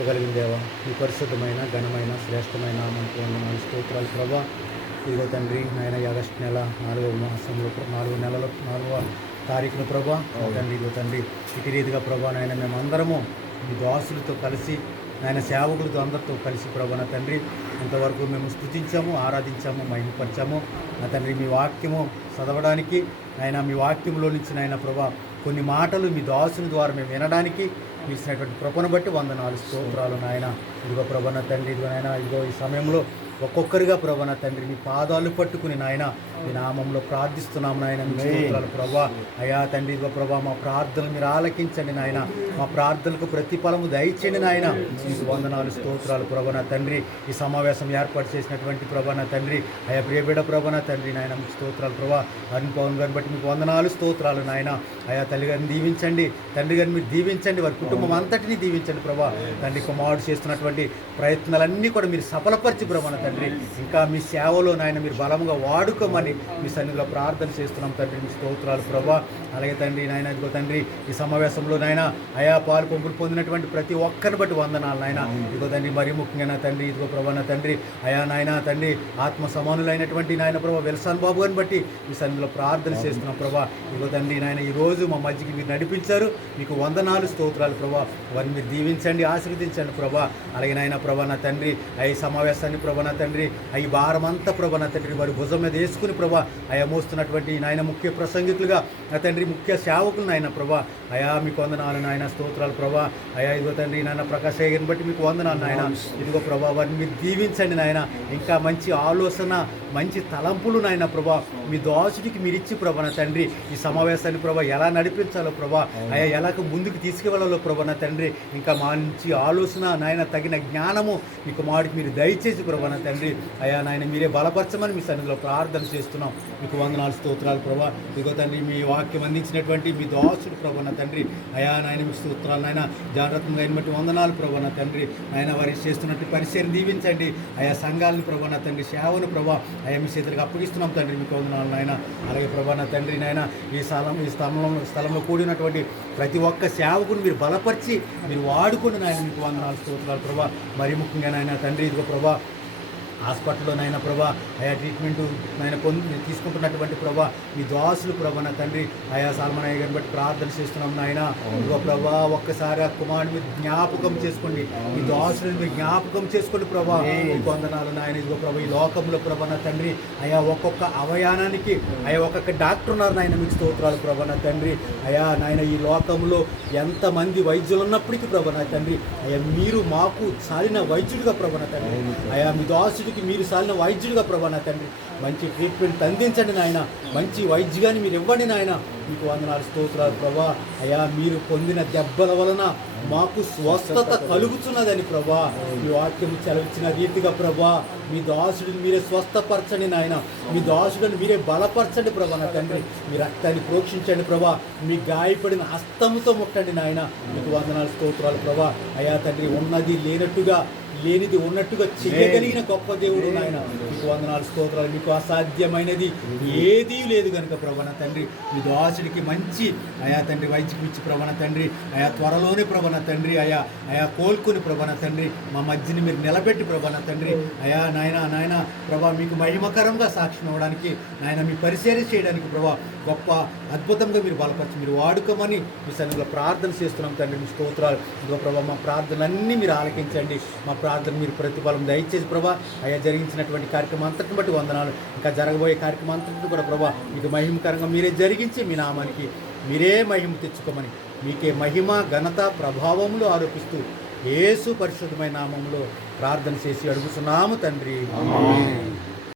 కృపగలిగిన దేవ, మీ పరిశుద్ధమైన ఘనమైన శ్రేష్టమైన నామమునకు వందనాలు స్తోత్రాలు ప్రభా. ఇదిగో తండ్రి నాయన ఆగస్టు నెల 4వ మాసంలో 4వ తారీఖున ప్రభా తండ్రి, ఇదిగో తండ్రి ఇటు రీతిగా ప్రభా నాయన మేమందరము మీ దాసులతో కలిసి నాయన సేవకులతో అందరితో కలిసి ప్రభా నా తండ్రి ఇంతవరకు మేము స్తుతించాము, ఆరాధించాము, మహిమపరిచాము నా తండ్రి. మీ వాక్యము చదవడానికి నాయన, మీ వాక్యంలో నుంచి నాయన ప్రభా కొన్ని మాటలు మీ దాసుని ద్వారా మేము వినడానికి మీరు ఇచ్చినటువంటి కృపను బట్టి వందనాలు స్తోత్రాలు నాయన. ఇదిగో ప్రభా నా తండ్రి, ఇదిగో నాయన, ఇదిగో ఈ సమయంలో ఒక్కొక్కరిగా ప్రభా నా తండ్రి మీ పాదాలు పట్టుకుని నాయన మీ నామంలో ప్రార్థిస్తున్నాము నాయన. మీ స్తోత్రాలు ప్రభా. అయా తండ్రి, ఇదిగో ప్రభా మా ప్రార్థనలు మీరు ఆలకించండి నాయన, మా ప్రార్థనలకు ప్రతిఫలము దయచేయండి నాయన. మీకు వందనాలు స్తోత్రాలు ప్రభా నా తండ్రి. ఈ సమావేశం ఏర్పాటు చేసినటువంటి ప్రభా నా తండ్రి, అయా ప్రియబిడ్డ ప్రభా నా తండ్రి నాయన మీకు స్తోత్రాలు ప్రభా. అరుణ్ పవన్ గారిని బట్టి మీకు వందనాలు స్తోత్రాలు నాయన. అయా తల్లి గారిని దీవించండి, తండ్రి గారిని మీరు దీవించండి, వారి కుటుంబం అంతటినీ దీవించండి ప్రభా. తండ్రి కుమారుడు చేస్తున్నటువంటి ప్రయత్నాలన్నీ కూడా మీరు సఫలపరిచి ప్రభా నా తండ్రి. ఇంకా మీ సేవలో నాయన మీరు బలంగా వాడుకోమని మీ సన్నిధిలో ప్రార్థన చేస్తున్నాం తండ్రి. మీ స్తోత్రాలు ప్రభా. అలాగే తండ్రి నాయన, ఇదిగో తండ్రి ఈ సమావేశంలో నాయన అయా పాలు పంపులు పొందినటువంటి ప్రతి ఒక్కరిని బట్టి వందనాలు నాయన. ఇదిగో తండ్రి మరి ముఖ్యంగా నా తండ్రి, ఇదిగో ప్రభా నా తండ్రి అయా నాయన తండ్రి ఆత్మ సమానులైనటువంటి నాయన ప్రభా వెల్సాన్ బాబు గారిని బట్టి మీ సన్నిధిలో ప్రార్థన చేస్తున్నాం ప్రభా. ఇదిగో తండ్రి నాయన ఈరోజు మా మధ్యకి మీరు నడిపించారు, మీకు వందనాలు స్తోత్రాలు ప్రభా. వారిని మీరు దీవించండి, ఆశీర్వదించండి ప్రభా. అలాగే నాయన ప్రభా నా తండ్రి ఈ సమావేశాన్ని ప్రభా నా తండ్రి ఈ భారం అంతా ప్రభా నా తండ్రి వారి భుజం మీద వేసుకుని ప్రభా అయా మోస్తున్నటువంటి నాయన ముఖ్య ప్రసంగికులుగా నా తండ్రి ముఖ్య సేవకులు నాయన ప్రభా అయా మీకు వందనాలు నాయన స్తోత్రాలు ప్రభా. అయా ఇదిగో తండ్రి నాయన ప్రకాశ్ అయ్యని బట్టి మీకు వందనాలు నాయన. ఇదిగో ప్రభా వారిని మీరు దీవించండి నాయన. ఇంకా మంచి ఆలోచన, మంచి తలంపులు నాయన ప్రభా మీ దాసుడికి మీరు ఇచ్చి ప్రభా నా తండ్రి ఈ సమావేశాన్ని ప్రభా ఎలా నడిపించాలో ప్రభా అయా ఎలా ముందుకు తీసుకువెళ్ళాలో ప్రభా నా తండ్రి. ఇంకా మంచి ఆలోచన నాయన, తగిన జ్ఞానము మీ కుమారుడికి మీరు దయచేసి ప్రభా నా తండ్రి అయా నాయన మీరే బలపరచమని మీ సన్నిధిలో ప్రార్థన చేస్తున్నాం. మీకు వందనాలు స్తోత్రాలు ప్రభా. ఇదిగో తండ్రి మీ వాక్యం అందించినటువంటి మీ దాసుడు ప్రభా నా తండ్రి అయా నాయన మీకు స్తోత్రాలు నాయన. జాగ్రత్తగా అయిన బట్టి వందనాలు ప్రభా నా తండ్రి నాయన. వారి చేస్తున్నట్టు పరిచయం దీవించండి అయా. సంఘాలను ప్రభా నా తండ్రి, సేవను ప్రభా అయా మీ చేతులకు అప్పగిస్తున్నాం తండ్రి. మీకు వందనాలు నాయన. అలాగే ప్రభా నా తండ్రి నాయన ఈ స్థలంలో కూడినటువంటి ప్రతి ఒక్క సేవకుని మీరు బలపరిచి మీరు వాడుకుని నాయన. మీకు వందనాలు స్తోత్రాలు ప్రభా. మరి ముఖ్యంగా నాయన తండ్రి ఇదిగో ప్రభా హాస్పిటల్లో నాయన ప్రభా ఆయా ట్రీట్మెంటు నాయన తీసుకుంటున్నటువంటి ప్రభా మీ దాసులు ప్రభా నా తండ్రి ఆయా సాల్మనయ్య గారిని బట్టి ప్రార్థన చేస్తున్నాం నాయన. ఇదిగో ప్రభా ఒక్కసారి ఆ కుమారుని మీరు జ్ఞాపకం చేసుకోండి, మీ దాసులను మీరు జ్ఞాపకం చేసుకోండి ప్రభా. మీకు వందనాలు నాయన. ఇదిగో ప్రభా ఈ లోకంలో ప్రభా నా తండ్రి అయా ఒక్కొక్క అవయానానికి అయా ఒక్కొక్క డాక్టర్ ఉన్నారు నాయన. మీకు స్తోత్రాలు ప్రభా నా తండ్రి అయా నాయన. ఈ లోకంలో ఎంతమంది వైద్యులు ఉన్నప్పటికీ ప్రభా నా తండ్రి అయా మీరు మాకు సాలిన వైద్యుడిగా ప్రభా నా తండ్రి అయా మీ దాసుడికి మీరు సాలిన వైద్యుడిగా ప్రభా నా తండ్రి మంచి ట్రీట్మెంట్ అందించండి నాయన. మంచి వైద్యుగాని మీరు ఇవ్వండి నాయన. మీకు వందనాలు స్తోత్రాలు ప్రభా అయా. మీరు పొందిన దెబ్బల వలన మాకు స్వస్థత కలుగుతున్నదని ప్రభా మీ వాక్యం చదివించిన రీతిగా ప్రభా మీ దాసుడిని మీరే స్వస్థపరచండి నాయన. మీ దాసుడిని మీరే బలపరచండి ప్రభా నా తండ్రి. మీ రక్తాన్ని ప్రోక్షించండి ప్రభా. మీ గాయపడిన హస్తముతో ముట్టండి నాయన. మీకు వందనాలు స్తోత్రాలు ప్రభా అయా తండ్రి. ఉన్నది లేనట్టుగా, లేనిది ఉన్నట్టుగా చేయగలిగిన గొప్ప దేవుడు నాయన. మీకు వందనాలు స్తోత్రాలు. మీకు అసాధ్యమైనది ఏదీ లేదు కనుక ప్రభా నా తండ్రి మీ దాసుడికి మంచి అయా తండ్రి వైద్యం ఇచ్చి ప్రభా నా తండ్రి అయా త్వరలోనే ప్రభా నా తండ్రి అయా కోలుకుని ప్రభా నా తండ్రి మా మధ్యని మీరు నిలబెట్టి ప్రభా నా తండ్రి అయా నాయన ప్రభా మీకు మహిమకరంగా సాక్ష్యం ఇవ్వడానికి నాయన, మీ పరిచర్య చేయడానికి ప్రభా గొప్ప అద్భుతంగా మీరు బలపరిచి మీరు వాడుకోమని మీ సన్నిధిలో ప్రార్థన చేస్తున్నాం తండ్రి. మీ స్తోత్రాలు. ఇదిగో ప్రభా మా ప్రార్థనలన్నీ మీరు ఆలకించండి. మా ప్రార్థన మీరు ప్రతిఫలం దయచేసి ప్రభా అయా. జరిగించినటువంటి కార్యక్రమం అంతటిని బట్టి వందనాలు. ఇంకా జరగబోయే కార్యక్రమం అంతటిని కూడా ప్రభా మీకు మహిమకరంగా మీరే జరిగించి మీ నామానికి మీరే మహిమ తెచ్చుకోమని మీకే మహిమ, ఘనత, ప్రభావములు ఆరోపిస్తూ యేసు పరిశుద్ధమైన నామంలో ప్రార్థన చేసి అడుగుతున్నాము తండ్రి. ఆమేన్.